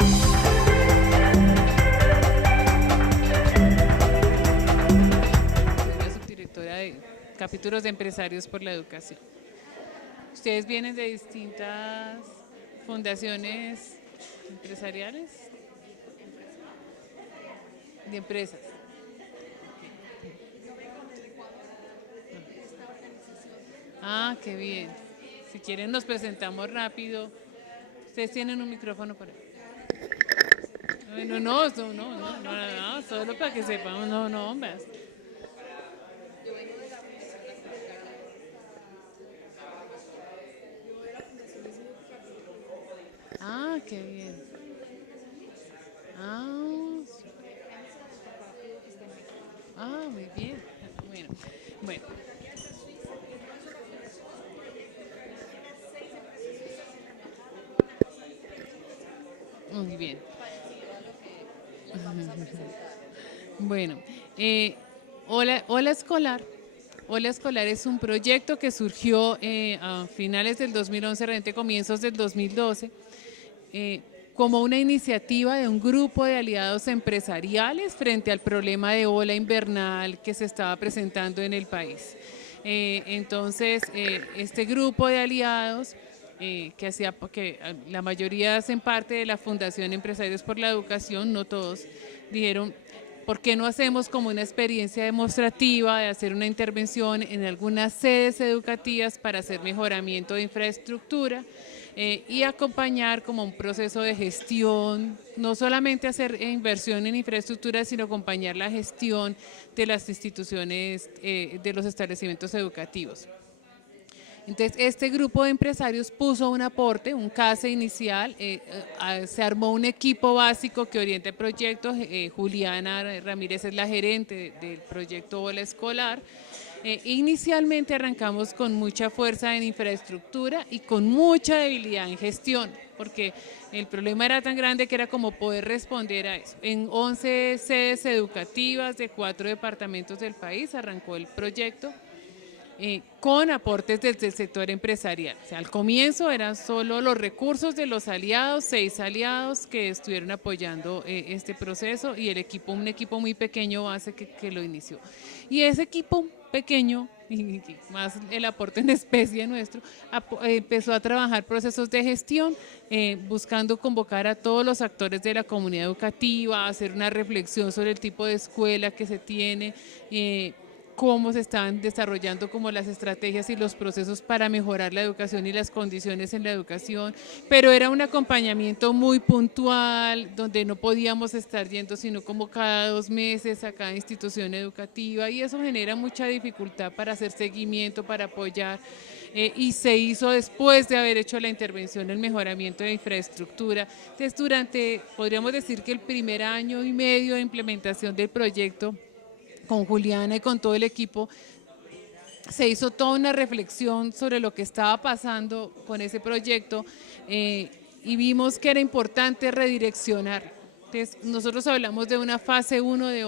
Soy la subdirectora de capítulos de empresarios por la educación. Ustedes vienen de distintas fundaciones empresariales, de empresas. Ah, qué bien. Si quieren nos presentamos rápido. Ustedes tienen un micrófono por ahí. No, solo para que sepamos, no, hombre. Ah, qué bien. Ah, muy bien. Bueno, bueno, muy bien. Bueno, eh, Hola Escolar. Hola Escolar es un proyecto que surgió a finales del 2011, realmente comienzos del 2012, eh, como una iniciativa de un grupo de aliados empresariales frente al problema de ola invernal que se estaba presentando en el país. Este grupo de aliados que la mayoría hacen parte de la Fundación Empresarios por la Educación, no todos, dijeron, ¿por qué no hacemos como una experiencia demostrativa de hacer una intervención en algunas sedes educativas para hacer mejoramiento de infraestructura y acompañar como un proceso de gestión, no solamente hacer inversión en infraestructura, sino acompañar la gestión de las instituciones, de los establecimientos educativos? Entonces, este grupo de empresarios puso un aporte, un CASE inicial, se armó un equipo básico que orienta el proyecto, Juliana Ramírez es la gerente del proyecto Ola Escolar. Inicialmente arrancamos con mucha fuerza en infraestructura y con mucha debilidad en gestión, porque el problema era tan grande que era como poder responder a eso. En 11 sedes educativas de 4 departamentos del país arrancó el proyecto, con aportes desde el sector empresarial. O sea, al comienzo eran solo los recursos de los aliados, 6 aliados que estuvieron apoyando este proceso y un equipo muy pequeño base que lo inició. Y ese equipo pequeño, y más el aporte en especie nuestro, empezó a trabajar procesos de gestión, buscando convocar a todos los actores de la comunidad educativa, hacer una reflexión sobre el tipo de escuela que se tiene, cómo se están desarrollando como las estrategias y los procesos para mejorar la educación y las condiciones en la educación, pero era un acompañamiento muy puntual, donde no podíamos estar yendo sino como cada 2 meses a cada institución educativa, y eso genera mucha dificultad para hacer seguimiento, para apoyar, y se hizo después de haber hecho la intervención en mejoramiento de infraestructura. Entonces, podríamos decir que el primer año y medio de implementación del proyecto, con Juliana y con todo el equipo, se hizo toda una reflexión sobre lo que estaba pasando con ese proyecto, y vimos que era importante redireccionar. Entonces, nosotros hablamos de una fase 1 de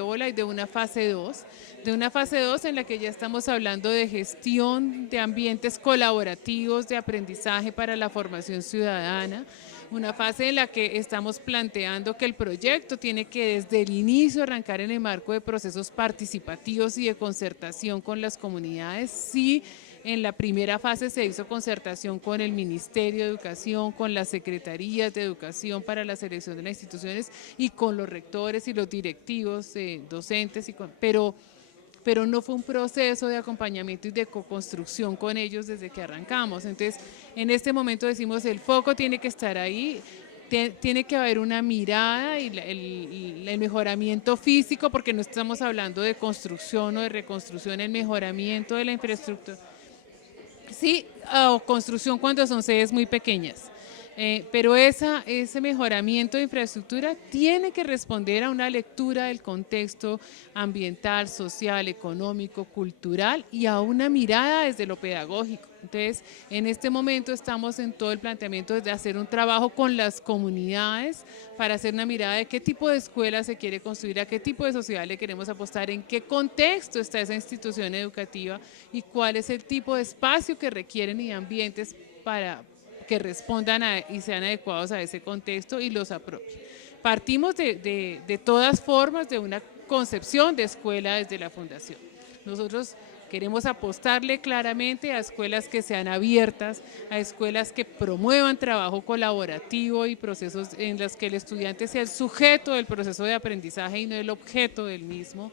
Ola y de una fase 2. De una fase 2 en la que ya estamos hablando de gestión de ambientes colaborativos, de aprendizaje para la formación ciudadana. Una fase en la que estamos planteando que el proyecto tiene que desde el inicio arrancar en el marco de procesos participativos y de concertación con las comunidades. Sí, en la primera fase se hizo concertación con el Ministerio de Educación, con las secretarías de educación para la selección de las instituciones y con los rectores y los directivos docentes, pero no fue un proceso de acompañamiento y de co-construcción con ellos desde que arrancamos. Entonces, en este momento decimos, el foco tiene que estar ahí, tiene que haber una mirada y el mejoramiento físico, porque no estamos hablando de construcción o de reconstrucción, el mejoramiento de la infraestructura. Sí, o construcción cuando son sedes muy pequeñas. Pero ese mejoramiento de infraestructura tiene que responder a una lectura del contexto ambiental, social, económico, cultural y a una mirada desde lo pedagógico. Entonces, en este momento estamos en todo el planteamiento de hacer un trabajo con las comunidades para hacer una mirada de qué tipo de escuela se quiere construir, a qué tipo de sociedad le queremos apostar, en qué contexto está esa institución educativa y cuál es el tipo de espacio que requieren y ambientes que respondan y sean adecuados a ese contexto y los apropien. Partimos de todas formas de una concepción de escuela desde la Fundación. Nosotros queremos apostarle claramente a escuelas que sean abiertas, a escuelas que promuevan trabajo colaborativo y procesos en los que el estudiante sea el sujeto del proceso de aprendizaje y no el objeto del mismo.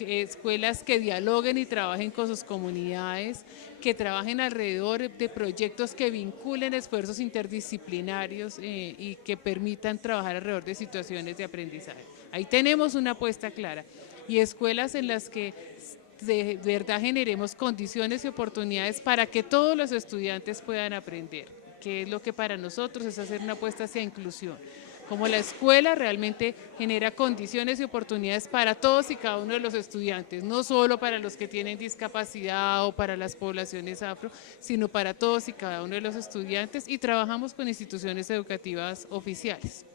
Escuelas que dialoguen y trabajen con sus comunidades, que trabajen alrededor de proyectos que vinculen esfuerzos interdisciplinarios y que permitan trabajar alrededor de situaciones de aprendizaje. Ahí tenemos una apuesta clara. Y escuelas en las que de verdad generemos condiciones y oportunidades para que todos los estudiantes puedan aprender, que es lo que para nosotros es hacer una apuesta hacia inclusión. Como la escuela realmente genera condiciones y oportunidades para todos y cada uno de los estudiantes, no solo para los que tienen discapacidad o para las poblaciones afro, sino para todos y cada uno de los estudiantes, y trabajamos con instituciones educativas oficiales.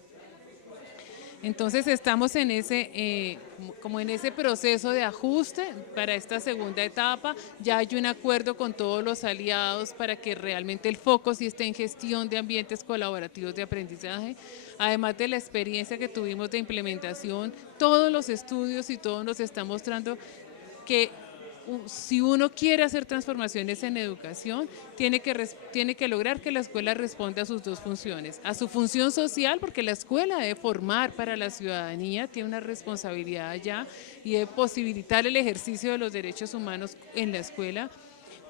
Entonces estamos en como en ese proceso de ajuste para esta segunda etapa. Ya hay un acuerdo con todos los aliados para que realmente el foco sí esté en gestión de ambientes colaborativos de aprendizaje. Además de la experiencia que tuvimos de implementación, todos los estudios y todo nos está mostrando que si uno quiere hacer transformaciones en educación, tiene que lograr que la escuela responda a sus dos funciones. A su función social, porque la escuela debe formar para la ciudadanía, tiene una responsabilidad allá y debe posibilitar el ejercicio de los derechos humanos en la escuela,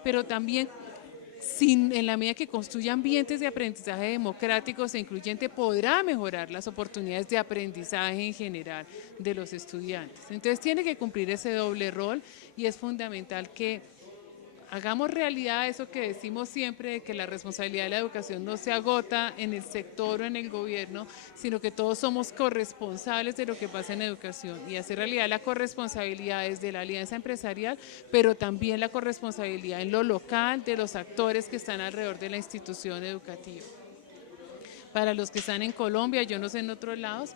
pero también en la medida que construya ambientes de aprendizaje democráticos e incluyente, podrá mejorar las oportunidades de aprendizaje en general de los estudiantes. Entonces tiene que cumplir ese doble rol y es fundamental que hagamos realidad eso que decimos siempre, de que la responsabilidad de la educación no se agota en el sector o en el gobierno, sino que todos somos corresponsables de lo que pasa en educación, y hacer realidad la corresponsabilidad desde la alianza empresarial, pero también la corresponsabilidad en lo local de los actores que están alrededor de la institución educativa. Para los que están en Colombia, yo no sé en otros lados,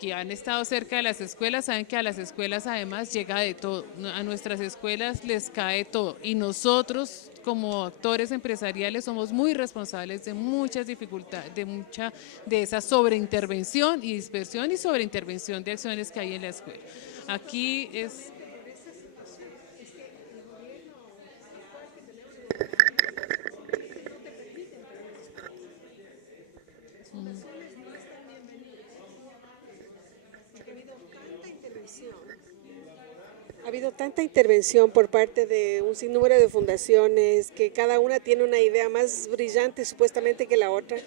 que han estado cerca de las escuelas, saben que a las escuelas además llega de todo, a nuestras escuelas les cae todo, y nosotros como actores empresariales somos muy responsables de muchas dificultades, de esa sobreintervención y dispersión y sobreintervención de acciones que hay en la escuela. Aquí es... Ha habido tanta intervención por parte de un sinnúmero de fundaciones que cada una tiene una idea más brillante supuestamente que la otra.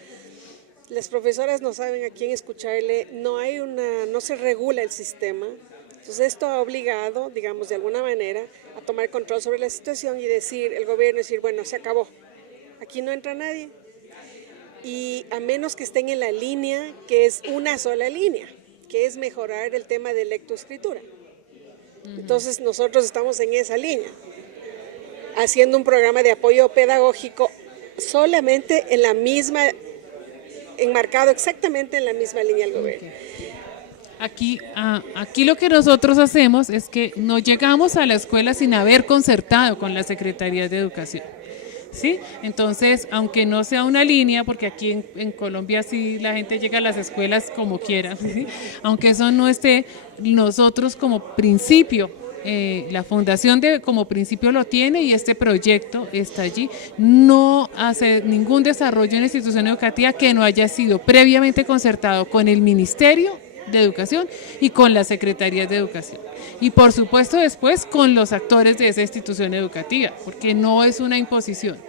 Las profesoras no saben a quién escucharle, no se regula el sistema. Entonces esto ha obligado, digamos, de alguna manera a tomar control sobre la situación y el gobierno decir, bueno, se acabó, aquí no entra nadie. Y a menos que estén en la línea, que es una sola línea, que es mejorar el tema de lectoescritura. Entonces nosotros estamos en esa línea, haciendo un programa de apoyo pedagógico solamente enmarcado exactamente en la misma línea del gobierno. Aquí lo que nosotros hacemos es que no llegamos a la escuela sin haber concertado con las secretarías de educación. ¿Sí? Entonces, aunque no sea una línea, porque aquí en Colombia sí la gente llega a las escuelas como quiera, ¿sí? Aunque eso no esté, nosotros como principio, la fundación como principio lo tiene y este proyecto está allí, no hace ningún desarrollo en la institución educativa que no haya sido previamente concertado con el Ministerio de Educación y con las secretarías de educación. Y por supuesto después con los actores de esa institución educativa, porque no es una imposición.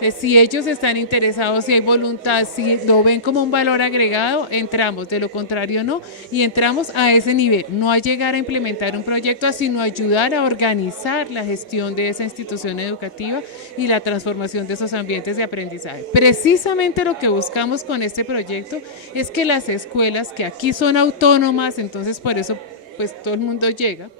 Entonces, si ellos están interesados, si hay voluntad, si lo ven como un valor agregado, entramos, de lo contrario no, y entramos a ese nivel, no a llegar a implementar un proyecto, sino a ayudar a organizar la gestión de esa institución educativa y la transformación de esos ambientes de aprendizaje. Precisamente lo que buscamos con este proyecto es que las escuelas, que aquí son autónomas, entonces por eso pues todo el mundo llega,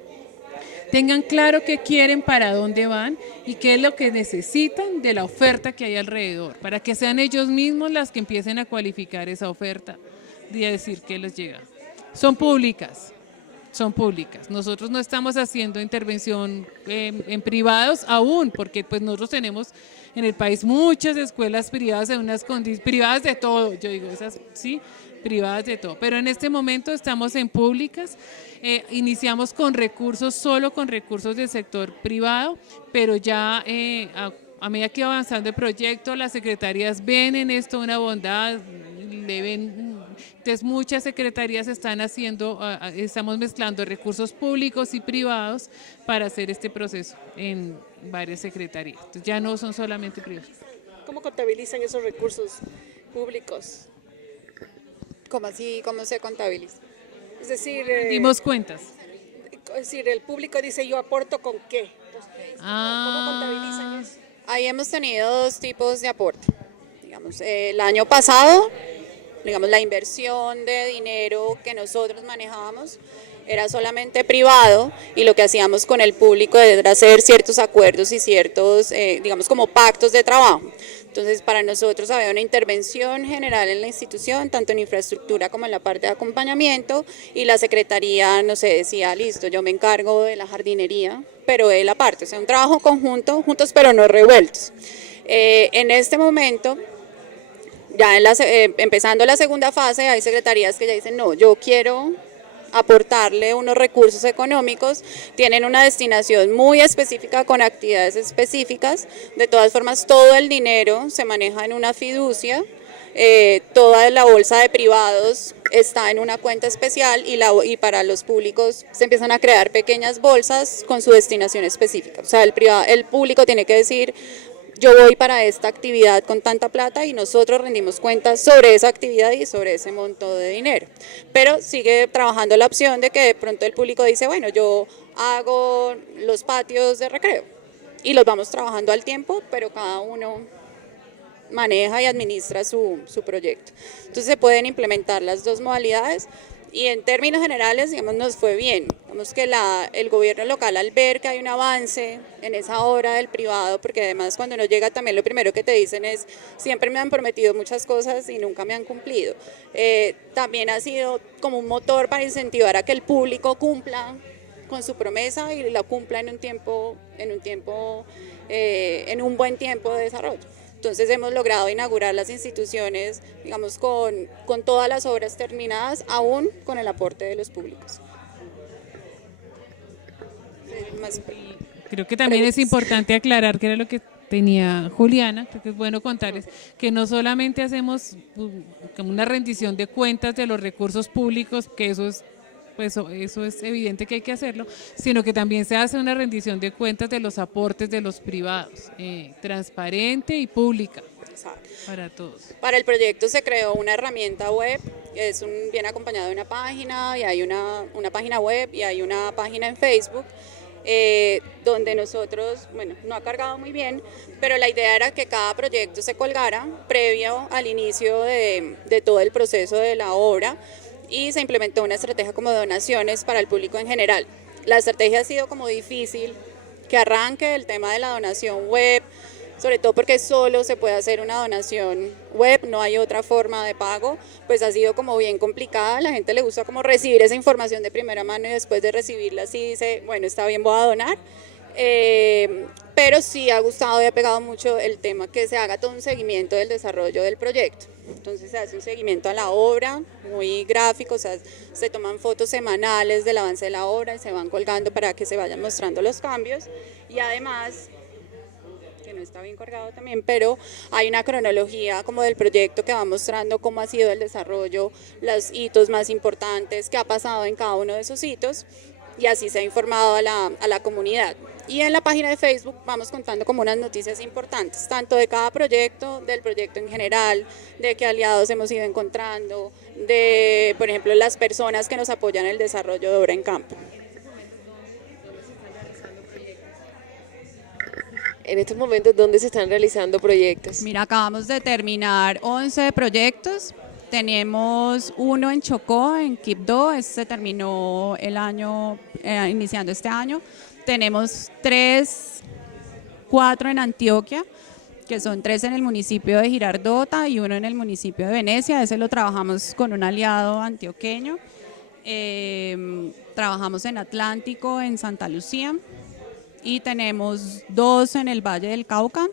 tengan claro qué quieren, para dónde van y qué es lo que necesitan de la oferta que hay alrededor, para que sean ellos mismos las que empiecen a cualificar esa oferta y a decir qué les llega. Son públicas, son públicas. Nosotros no estamos haciendo intervención en privados aún, porque pues nosotros tenemos en el país muchas escuelas privadas en unas condiciones, privadas de todo, yo digo, esas sí, privadas de todo, pero en este momento estamos en públicas, iniciamos con recursos, solo con recursos del sector privado, pero ya a medida que va avanzando el proyecto, las secretarías ven en esto una bondad, le ven, entonces muchas secretarías están haciendo, estamos mezclando recursos públicos y privados para hacer este proceso en varias secretarías, entonces ya no son solamente privados. ¿Cómo contabilizan esos recursos públicos? ¿Cómo así? ¿Cómo se contabiliza? Es decir, Dimos cuentas. es decir, el público dice yo aporto con qué. ¿Cómo contabilizan eso? Ahí hemos tenido dos tipos de aporte. Digamos, el año pasado, digamos, la inversión de dinero que nosotros manejábamos era solamente privado y lo que hacíamos con el público era hacer ciertos acuerdos y ciertos, digamos, como pactos de trabajo. Entonces, para nosotros había una intervención general en la institución, tanto en infraestructura como en la parte de acompañamiento, y la secretaría, no sé, decía, listo, yo me encargo de la jardinería, pero él aparte, o sea, un trabajo conjunto, juntos pero no revueltos. En este momento, ya empezando la segunda fase, hay secretarías que ya dicen, no, yo quiero aportarle unos recursos económicos, tienen una destinación muy específica con actividades específicas, de todas formas todo el dinero se maneja en una fiducia, toda la bolsa de privados está en una cuenta especial y para los públicos se empiezan a crear pequeñas bolsas con su destinación específica, o sea el público tiene que decir yo voy para esta actividad con tanta plata y nosotros rendimos cuentas sobre esa actividad y sobre ese monto de dinero. Pero sigue trabajando la opción de que de pronto el público dice, bueno, yo hago los patios de recreo y los vamos trabajando al tiempo, pero cada uno maneja y administra su proyecto. Entonces se pueden implementar las dos modalidades. Y en términos generales, digamos, nos fue bien. Digamos que el gobierno local al ver que hay un avance en esa obra del privado, porque además cuando uno llega también lo primero que te dicen es, siempre me han prometido muchas cosas y nunca me han cumplido. También ha sido como un motor para incentivar a que el público cumpla con su promesa y la cumpla en un buen tiempo de desarrollo. Entonces hemos logrado inaugurar las instituciones, digamos, con todas las obras terminadas, aún con el aporte de los públicos. Creo que también es importante aclarar que era lo que tenía Juliana, creo que es bueno contarles, que no solamente hacemos como una rendición de cuentas de los recursos públicos, que eso es pues eso es evidente que hay que hacerlo, sino que también se hace una rendición de cuentas de los aportes de los privados, transparente y pública. Exacto. Para todos. Para el proyecto se creó una herramienta web, viene acompañado de una página, y hay una página web y hay una página en Facebook, donde nosotros, bueno, no ha cargado muy bien, pero la idea era que cada proyecto se colgara previo al inicio de todo el proceso de la obra, y se implementó una estrategia como de donaciones para el público en general. La estrategia ha sido como difícil que arranque el tema de la donación web, sobre todo porque solo se puede hacer una donación web, no hay otra forma de pago, pues ha sido como bien complicada, a la gente le gusta como recibir esa información de primera mano y después de recibirla sí dice, bueno, está bien, voy a donar. Pero sí ha gustado y ha pegado mucho el tema que se haga todo un seguimiento del desarrollo del proyecto. Entonces se hace un seguimiento a la obra, muy gráfico, o sea, se toman fotos semanales del avance de la obra y se van colgando para que se vayan mostrando los cambios. Y además, que no está bien cargado también, pero hay una cronología como del proyecto que va mostrando cómo ha sido el desarrollo, los hitos más importantes, qué ha pasado en cada uno de esos hitos, y así se ha informado a la comunidad. Y en la página de Facebook vamos contando como unas noticias importantes, tanto de cada proyecto, del proyecto en general, de qué aliados hemos ido encontrando, de, por ejemplo, las personas que nos apoyan en el desarrollo de obra en campo. En estos momentos, ¿dónde se están realizando proyectos? Mira, acabamos de terminar 11 proyectos. Tenemos uno en Chocó, en Quibdó, se terminó el año, iniciando este año. Tenemos 4 en Antioquia, que son 3 en el municipio de Girardota y 1 en el municipio de Venecia. Ese lo trabajamos con un aliado antioqueño. Trabajamos en Atlántico, en Santa Lucía, y tenemos 2 en el Valle del Cauca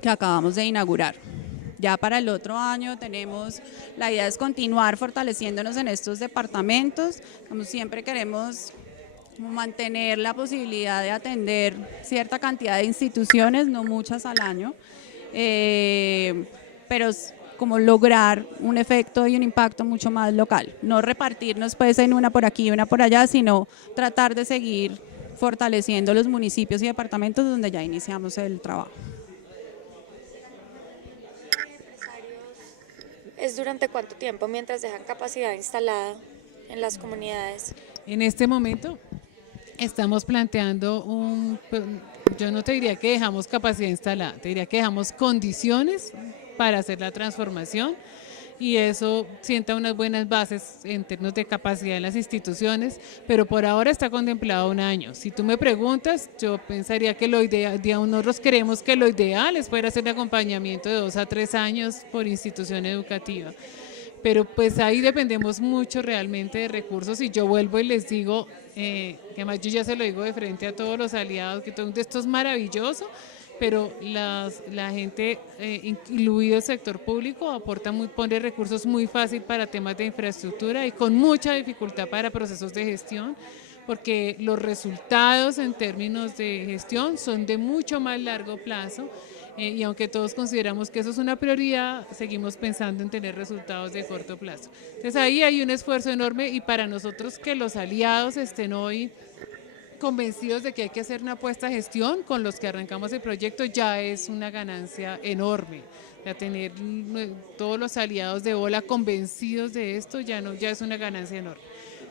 que acabamos de inaugurar. Ya para el otro año la idea es continuar fortaleciéndonos en estos departamentos. Como siempre queremos mantener la posibilidad de atender cierta cantidad de instituciones, no muchas al año, pero como lograr un efecto y un impacto mucho más local. No repartirnos pues en una por aquí y una por allá, sino tratar de seguir fortaleciendo los municipios y departamentos donde ya iniciamos el trabajo. ¿Es durante cuánto tiempo mientras dejan capacidad instalada en las comunidades? En este momento estamos planteando yo no te diría que dejamos capacidad instalada, te diría que dejamos condiciones para hacer la transformación, y eso sienta unas buenas bases en términos de capacidad en las instituciones, pero por ahora está contemplado 1 año. Si tú me preguntas, yo pensaría que nosotros queremos que lo ideal es poder hacer el acompañamiento de 2 a 3 años por institución educativa. Pero pues ahí dependemos mucho realmente de recursos, y yo vuelvo y les digo, que además yo ya se lo digo de frente a todos los aliados, que todo esto es maravilloso, pero la gente, incluido el sector público, pone recursos muy fácil para temas de infraestructura y con mucha dificultad para procesos de gestión, porque los resultados en términos de gestión son de mucho más largo plazo, y aunque todos consideramos que eso es una prioridad, seguimos pensando en tener resultados de corto plazo. Entonces ahí hay un esfuerzo enorme, y para nosotros que los aliados estén hoy convencidos de que hay que hacer una apuesta a gestión con los que arrancamos el proyecto ya es una ganancia enorme. Ya tener todos los aliados de Ola convencidos de esto ya es una ganancia enorme.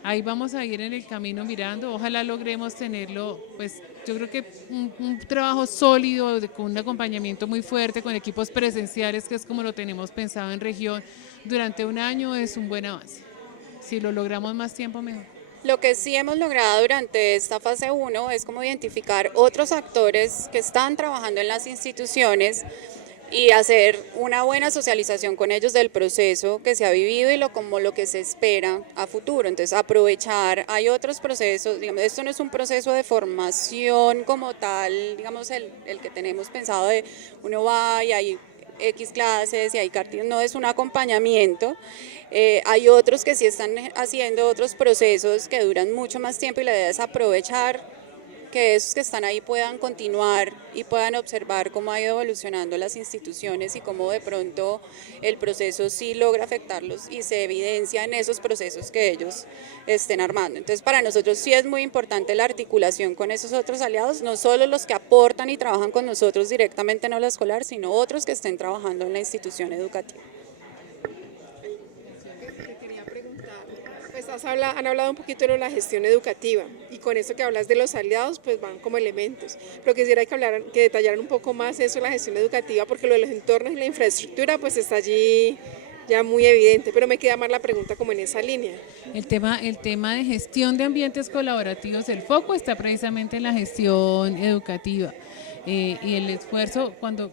Ahí vamos a ir en el camino mirando, ojalá logremos tenerlo, pues yo creo que un trabajo sólido, con un acompañamiento muy fuerte, con equipos presenciales, que es como lo tenemos pensado en región, durante 1 año es un buen avance. Si lo logramos más tiempo, mejor. Lo que sí hemos logrado durante esta fase 1 es como identificar otros actores que están trabajando en las instituciones y hacer una buena socialización con ellos del proceso que se ha vivido y como lo que se espera a futuro. Entonces aprovechar, hay otros procesos, digamos, esto no es un proceso de formación como tal, digamos el que tenemos pensado de uno va y hay X clases y hay cartillas, no, es un acompañamiento. Hay otros que sí están haciendo otros procesos que duran mucho más tiempo, y la idea es aprovechar que esos que están ahí puedan continuar y puedan observar cómo ha ido evolucionando las instituciones y cómo de pronto el proceso sí logra afectarlos y se evidencia en esos procesos que ellos estén armando. Entonces para nosotros sí es muy importante la articulación con esos otros aliados, no solo los que aportan y trabajan con nosotros directamente en aula escolar, sino otros que estén trabajando en la institución educativa. Pues han hablado un poquito de la gestión educativa, y con eso que hablas de los aliados pues van como elementos, pero quisiera que detallaran un poco más eso de la gestión educativa, porque lo de los entornos y la infraestructura pues está allí ya muy evidente, pero me queda más la pregunta como en esa línea. El tema de gestión de ambientes colaborativos, el foco está precisamente en la gestión educativa, y el esfuerzo cuando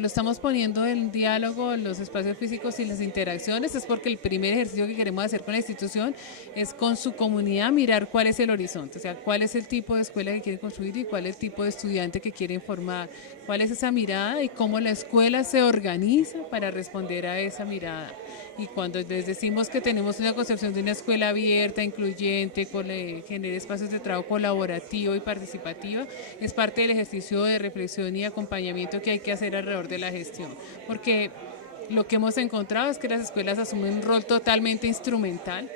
lo estamos poniendo en diálogo, los espacios físicos y las interacciones, es porque el primer ejercicio que queremos hacer con la institución es con su comunidad mirar cuál es el horizonte, o sea, cuál es el tipo de escuela que quieren construir y cuál es el tipo de estudiante que quieren formar, cuál es esa mirada y cómo la escuela se organiza para responder a esa mirada. Y cuando les decimos que tenemos una concepción de una escuela abierta, incluyente, que genere espacios de trabajo colaborativo y participativa, es parte del ejercicio de reflexión y acompañamiento que hay que hacer alrededor de la gestión. Porque lo que hemos encontrado es que las escuelas asumen un rol totalmente instrumental,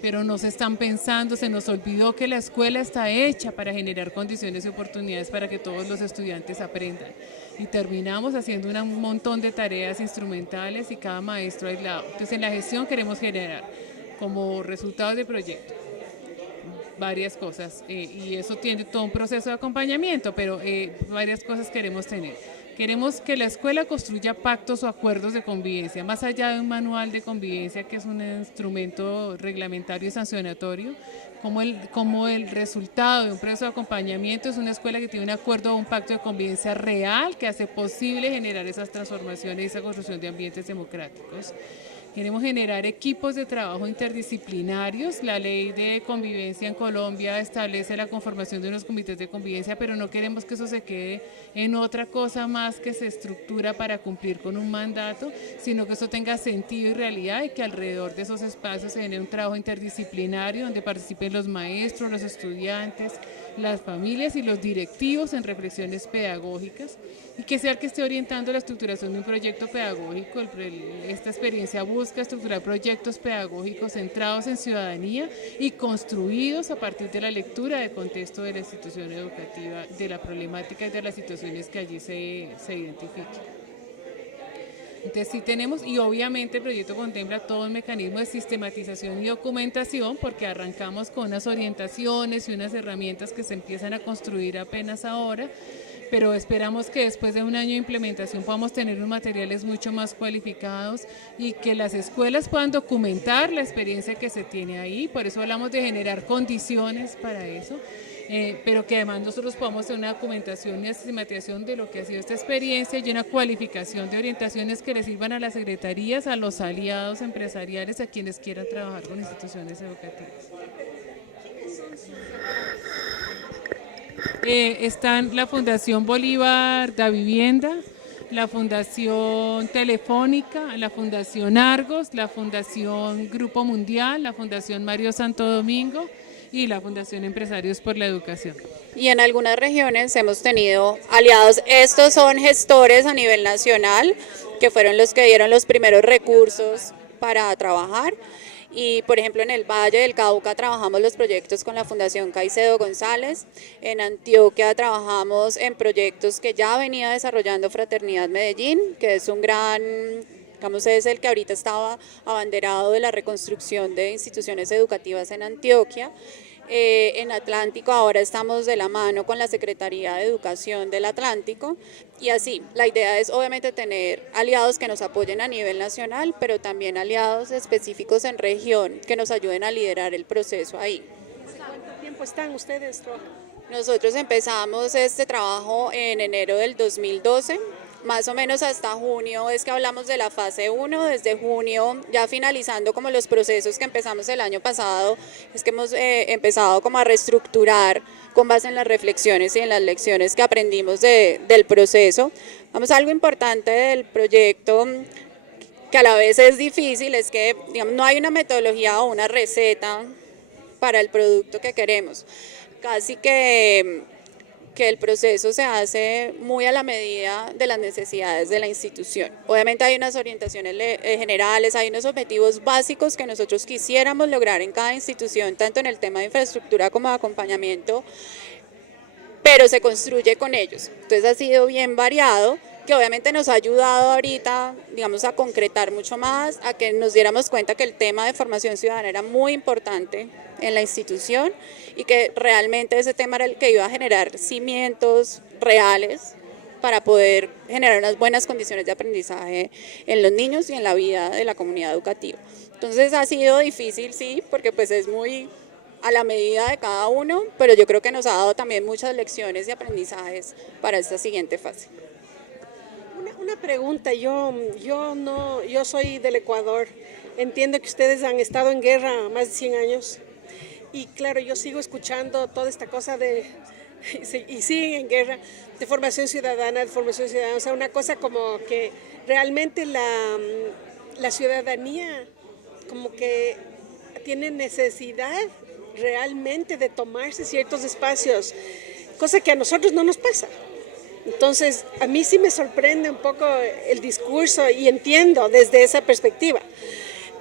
pero no se están pensando, se nos olvidó que la escuela está hecha para generar condiciones y oportunidades para que todos los estudiantes aprendan. Y terminamos haciendo un montón de tareas instrumentales y cada maestro aislado. Entonces en la gestión queremos generar como resultados de proyecto varias cosas, y eso tiene todo un proceso de acompañamiento, pero varias cosas queremos tener. Queremos que la escuela construya pactos o acuerdos de convivencia, más allá de un manual de convivencia que es un instrumento reglamentario y sancionatorio, como el resultado de un proceso de acompañamiento es una escuela que tiene un acuerdo o un pacto de convivencia real que hace posible generar esas transformaciones y esa construcción de ambientes democráticos. Queremos generar equipos de trabajo interdisciplinarios. La ley de convivencia en Colombia establece la conformación de unos comités de convivencia, pero no queremos que eso se quede en otra cosa más que se estructura para cumplir con un mandato, sino que eso tenga sentido y realidad, y que alrededor de esos espacios se genere un trabajo interdisciplinario donde participen los maestros, los estudiantes, las familias y los directivos en reflexiones pedagógicas, y que sea el que esté orientando la estructuración de un proyecto pedagógico. Esta experiencia busca estructurar proyectos pedagógicos centrados en ciudadanía y construidos a partir de la lectura de contexto de la institución educativa, de la problemática y de las situaciones que allí se identifiquen. Entonces sí tenemos, y obviamente el proyecto contempla todo un mecanismo de sistematización y documentación, porque arrancamos con unas orientaciones y unas herramientas que se empiezan a construir apenas ahora, pero esperamos que después de un año de implementación podamos tener unos materiales mucho más cualificados y que las escuelas puedan documentar la experiencia que se tiene ahí. Por eso hablamos de generar condiciones para eso, pero que además nosotros podamos tener una documentación y una sistematización de lo que ha sido esta experiencia y una cualificación de orientaciones que les sirvan a las secretarías, a los aliados empresariales, a quienes quieran trabajar con instituciones educativas. Están la Fundación Bolívar da Vivienda, la Fundación Telefónica, la Fundación Argos, la Fundación Grupo Mundial, la Fundación Mario Santo Domingo y la Fundación Empresarios por la Educación. Y en algunas regiones hemos tenido aliados. Estos son gestores a nivel nacional, que fueron los que dieron los primeros recursos para trabajar. Y por ejemplo en el Valle del Cauca trabajamos los proyectos con la Fundación Caicedo González, en Antioquia trabajamos en proyectos que ya venía desarrollando Fraternidad Medellín, que es un gran, digamos, es el que ahorita estaba abanderado de la reconstrucción de instituciones educativas en Antioquia. En Atlántico ahora estamos de la mano con la Secretaría de Educación del Atlántico, y así, la idea es obviamente tener aliados que nos apoyen a nivel nacional, pero también aliados específicos en región que nos ayuden a liderar el proceso ahí. ¿Cuánto tiempo están ustedes trabajando? Nosotros empezamos este trabajo en enero del 2012, más o menos hasta junio es que hablamos de la fase 1, desde junio ya finalizando como los procesos que empezamos el año pasado, es que hemos empezado como a reestructurar con base en las reflexiones y en las lecciones que aprendimos del proceso. Vamos, algo importante del proyecto que a la vez es difícil es que, digamos, no hay una metodología o una receta para el producto que queremos, casi que el proceso se hace muy a la medida de las necesidades de la institución. Obviamente hay unas orientaciones generales, hay unos objetivos básicos que nosotros quisiéramos lograr en cada institución, tanto en el tema de infraestructura como de acompañamiento, pero se construye con ellos. Entonces ha sido bien variado, que obviamente nos ha ayudado ahorita, digamos, a concretar mucho más, a que nos diéramos cuenta que el tema de formación ciudadana era muy importante en la institución y que realmente ese tema era el que iba a generar cimientos reales para poder generar unas buenas condiciones de aprendizaje en los niños y en la vida de la comunidad educativa. Entonces ha sido difícil, sí, porque pues es muy a la medida de cada uno, pero yo creo que nos ha dado también muchas lecciones y aprendizajes para esta siguiente fase. Una pregunta, yo soy del Ecuador, entiendo que ustedes han estado en guerra más de 100 años y claro, yo sigo escuchando toda esta cosa y siguen en guerra, de formación ciudadana, o sea, una cosa como que realmente la ciudadanía como que tiene necesidad realmente de tomarse ciertos espacios, cosa que a nosotros no nos pasa. Entonces, a mí sí me sorprende un poco el discurso y entiendo desde esa perspectiva.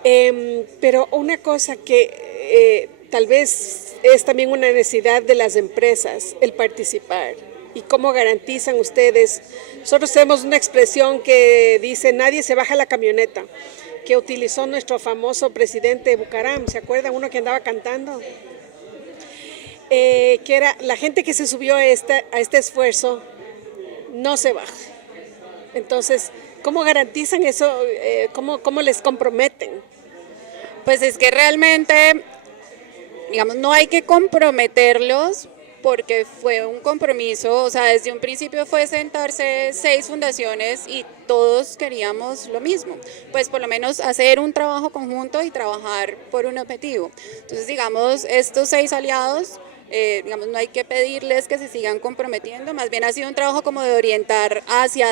Pero una cosa que tal vez es también una necesidad de las empresas, el participar. ¿Y cómo garantizan ustedes? Nosotros tenemos una expresión que dice, nadie se baja la camioneta, que utilizó nuestro famoso presidente Bucaram, ¿se acuerdan? Uno que andaba cantando. Que era la gente que se subió a este esfuerzo, no se baja. Entonces, ¿cómo garantizan eso? ¿Cómo les comprometen? Pues es que realmente, digamos, no hay que comprometerlos, porque fue un compromiso, o sea, desde un principio fue sentarse 6 fundaciones y todos queríamos lo mismo, pues por lo menos hacer un trabajo conjunto y trabajar por un objetivo. Entonces, digamos, estos 6 aliados, digamos, no hay que pedirles que se sigan comprometiendo, más bien ha sido un trabajo como de orientar hacia,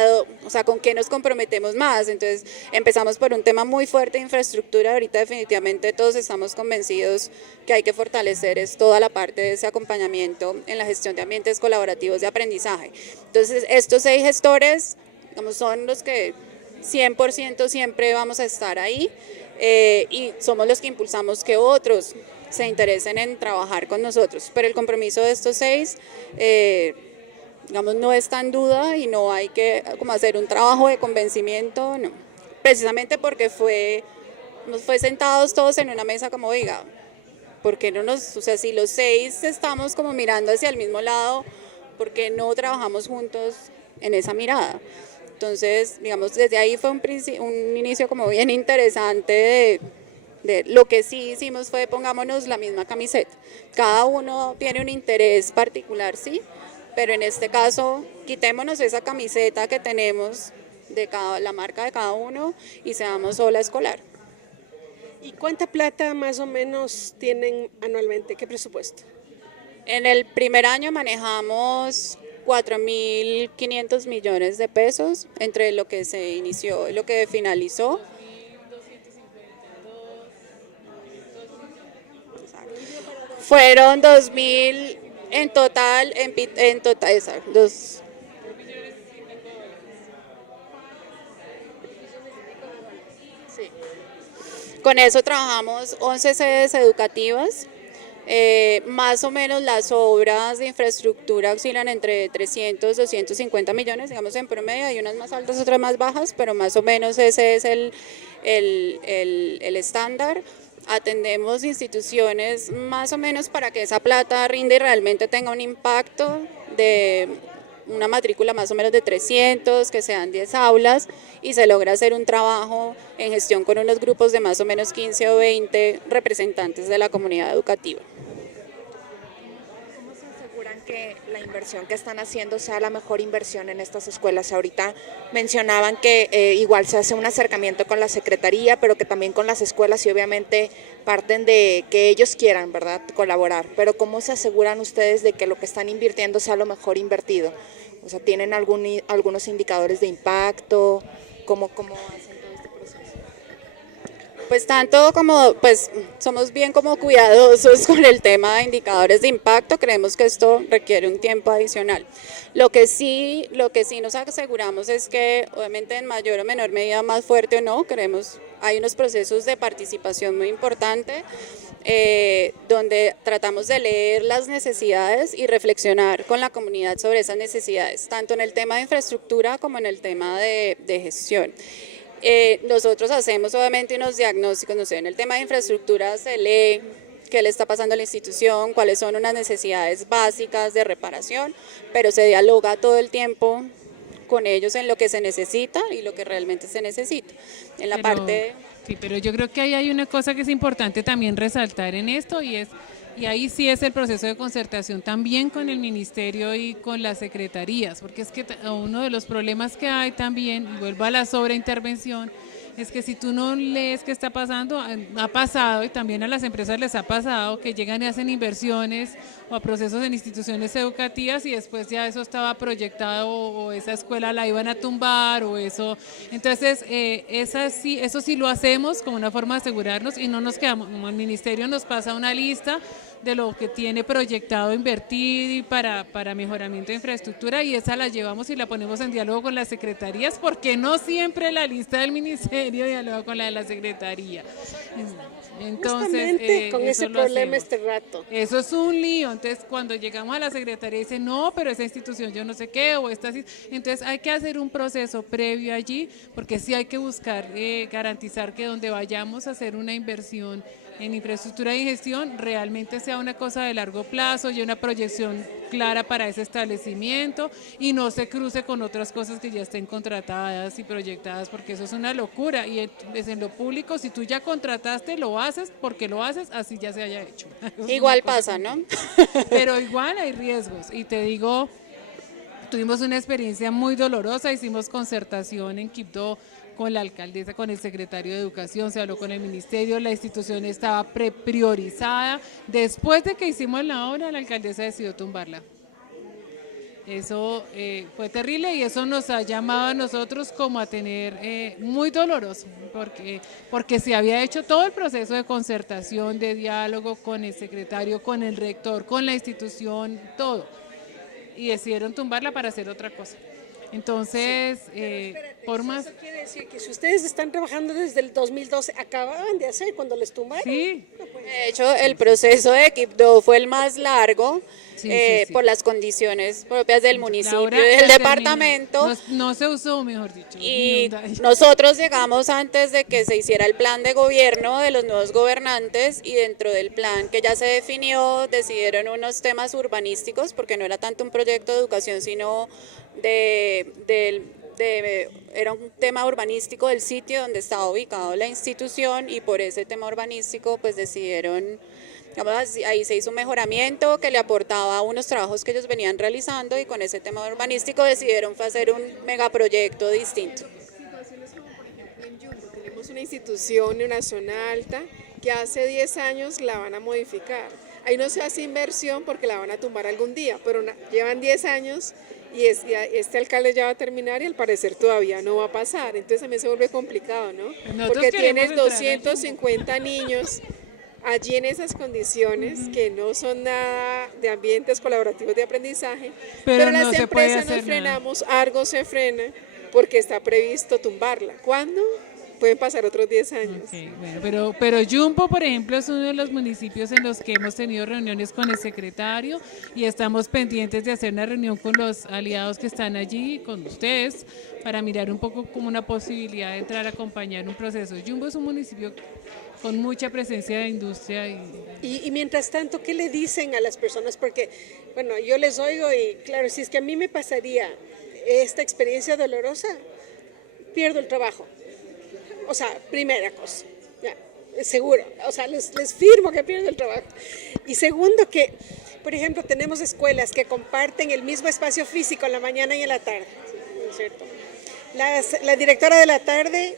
o sea, con qué nos comprometemos más. Entonces, empezamos por un tema muy fuerte de infraestructura, ahorita definitivamente todos estamos convencidos que hay que fortalecer es toda la parte de ese acompañamiento en la gestión de ambientes colaborativos de aprendizaje. Entonces, estos 6 gestores, digamos, son los que 100% siempre vamos a estar ahí, y somos los que impulsamos que otros se interesen en trabajar con nosotros, pero el compromiso de estos 6, digamos, no está en duda y no hay que como hacer un trabajo de convencimiento, no. Precisamente porque nos fue sentados todos en una mesa como, oiga, ¿por qué no o sea, si los 6 estamos como mirando hacia el mismo lado, ¿por qué no trabajamos juntos en esa mirada? Entonces, digamos, desde ahí fue un inicio como bien interesante de lo que sí hicimos fue pongámonos la misma camiseta. Cada uno tiene un interés particular, sí, pero en este caso quitémonos esa camiseta que tenemos de la marca de cada uno y seamos Ola Escolar. ¿Y cuánta plata más o menos tienen anualmente? ¿Qué presupuesto? En el primer año manejamos 4.500 millones de pesos entre lo que se inició y lo que finalizó. Fueron 2.000 en total, exacto, sí. Con eso trabajamos 11 sedes educativas, más o menos las obras de infraestructura oscilan entre 300 250 millones, digamos en promedio, hay unas más altas, otras más bajas, pero más o menos ese es el estándar. Atendemos instituciones más o menos para que esa plata rinde y realmente tenga un impacto de una matrícula más o menos de 300, que sean 10 aulas y se logra hacer un trabajo en gestión con unos grupos de más o menos 15 o 20 representantes de la comunidad educativa. ¿Cómo se aseguran que la inversión que están haciendo sea la mejor inversión en estas escuelas? Ahorita mencionaban que igual se hace un acercamiento con la secretaría, pero que también con las escuelas y obviamente parten de que ellos quieran, ¿verdad?, colaborar. Pero ¿cómo se aseguran ustedes de que lo que están invirtiendo sea lo mejor invertido? O sea, ¿tienen algunos indicadores de impacto? ¿Cómo hacen todo este proceso? Pues tanto como, pues somos bien como cuidadosos con el tema de indicadores de impacto, creemos que esto requiere un tiempo adicional. Lo que sí nos aseguramos es que obviamente en mayor o menor medida, más fuerte o no, hay unos procesos de participación muy importantes, donde tratamos de leer las necesidades y reflexionar con la comunidad sobre esas necesidades, tanto en el tema de infraestructura como en el tema de gestión. Nosotros hacemos obviamente unos diagnósticos, no sé, en el tema de infraestructura se lee qué le está pasando a la institución, cuáles son unas necesidades básicas de reparación, pero se dialoga todo el tiempo con ellos en lo que se necesita y lo que realmente se necesita. En la parte... Sí, pero yo creo que ahí hay una cosa que es importante también resaltar en esto y ahí sí es el proceso de concertación también con el ministerio y con las secretarías, porque es que uno de los problemas que hay también, y vuelvo a la sobreintervención, es que si tú no lees qué está pasando, ha pasado y también a las empresas les ha pasado que llegan y hacen inversiones o a procesos en instituciones educativas y después ya eso estaba proyectado o esa escuela la iban a tumbar o eso. Entonces, eso sí lo hacemos como una forma de asegurarnos y no nos quedamos, como el ministerio nos pasa una lista de lo que tiene proyectado invertir para mejoramiento de infraestructura y esa la llevamos y la ponemos en diálogo con las secretarías porque no siempre la lista del ministerio dialoga con la de la secretaría. Entonces, con ese problema este rato. Eso es un lío. Entonces, cuando llegamos a la secretaría dice, no, pero esa institución yo no sé qué, o esta... Entonces, hay que hacer un proceso previo allí, porque sí hay que buscar garantizar que donde vayamos a hacer una inversión en infraestructura y gestión realmente sea una cosa de largo plazo y una proyección clara para ese establecimiento y no se cruce con otras cosas que ya estén contratadas y proyectadas, porque eso es una locura. Y es en lo público, si tú ya contrataste, lo haces porque lo haces, así ya se haya hecho. Igual pasa, ¿no? Pero igual hay riesgos. Y te digo, tuvimos una experiencia muy dolorosa, hicimos concertación en Quibdó con la alcaldesa, con el secretario de Educación, se habló con el ministerio, la institución estaba priorizada. Después de que hicimos la obra, la alcaldesa decidió tumbarla. Eso fue terrible y eso nos ha llamado a nosotros como a tener muy doloroso, porque se había hecho todo el proceso de concertación, de diálogo con el secretario, con el rector, con la institución, todo. Y decidieron tumbarla para hacer otra cosa. Entonces, por más... Eso quiere decir que si ustedes están trabajando desde el 2012, acababan de hacer cuando les tumbaron. Sí. De hecho, el proceso de Quibdó fue el más largo Sí, sí. por las condiciones propias del municipio Laura, y del ya departamento. terminó. No se usó, mejor dicho. Y No, nosotros llegamos antes de que se hiciera el plan de gobierno de los nuevos gobernantes y dentro del plan que ya se definió decidieron unos temas urbanísticos porque no era tanto un proyecto de educación sino era un tema urbanístico del sitio donde estaba ubicado la institución y por ese tema urbanístico pues decidieron, digamos, ahí se hizo un mejoramiento que le aportaba unos trabajos que ellos venían realizando y con ese tema urbanístico decidieron hacer un megaproyecto distinto. En Yumbo tenemos una institución en una zona alta que hace 10 años la van a modificar. Ahí no se hace inversión porque la van a tumbar algún día, pero llevan 10 años y este alcalde ya va a terminar y al parecer todavía no va a pasar. Entonces también se vuelve complicado, ¿no? Nosotros Porque queremos tienes entrar a 250 niños allí en esas condiciones que no son nada de ambientes colaborativos de aprendizaje, Pero las no se puede empresas hacer nos frenamos, Argo se frena porque está previsto tumbarla. ¿Cuándo? Pueden pasar otros 10 años. Okay, bueno, pero Yumbo, por ejemplo, es uno de los municipios en los que hemos tenido reuniones con el secretario y estamos pendientes de hacer una reunión con los aliados que están allí, con ustedes, para mirar un poco como una posibilidad de entrar a acompañar un proceso. Yumbo es un municipio con mucha presencia de industria. Y mientras tanto, ¿qué le dicen a las personas? Porque, bueno, yo les oigo y claro, si es que a mí me pasaría esta experiencia dolorosa, pierdo el trabajo. O sea, primera cosa, ya, seguro, o sea, les firmo que pierdo el trabajo. Y segundo, que, por ejemplo, tenemos escuelas que comparten el mismo espacio físico en la mañana y en la tarde, ¿no es cierto? La directora de la tarde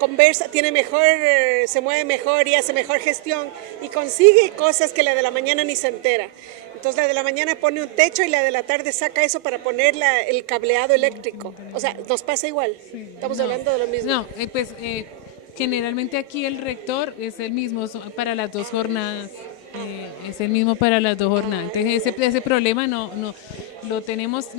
conversa, se mueve mejor y hace mejor gestión y consigue cosas que la de la mañana ni se entera. Entonces la de la mañana pone un techo y la de la tarde saca eso para poner el cableado eléctrico. O sea, nos pasa igual. Estamos hablando de lo mismo. No, generalmente aquí el rector es el mismo para las dos jornadas. Es el mismo para las dos jornadas. Entonces ese problema no lo tenemos,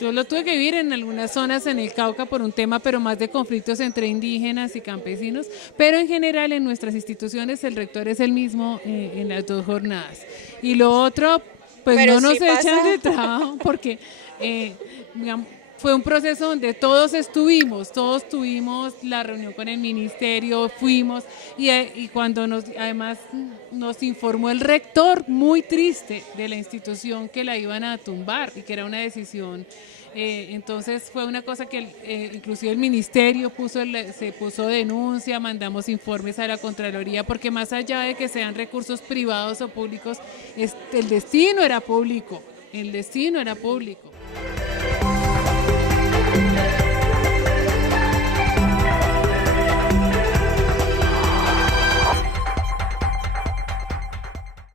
yo lo tuve que vivir en algunas zonas en el Cauca por un tema, pero más de conflictos entre indígenas y campesinos, pero en general en nuestras instituciones el rector es el mismo en las dos jornadas. Y lo otro, pues pero no nos sí echan pasa. de trabajo porque digamos, fue un proceso donde todos tuvimos la reunión con el ministerio, fuimos y cuando además nos informó el rector muy triste de la institución que la iban a tumbar y que era una decisión, entonces fue una cosa que inclusive el ministerio se puso denuncia, mandamos informes a la Contraloría porque más allá de que sean recursos privados o públicos, el destino era público.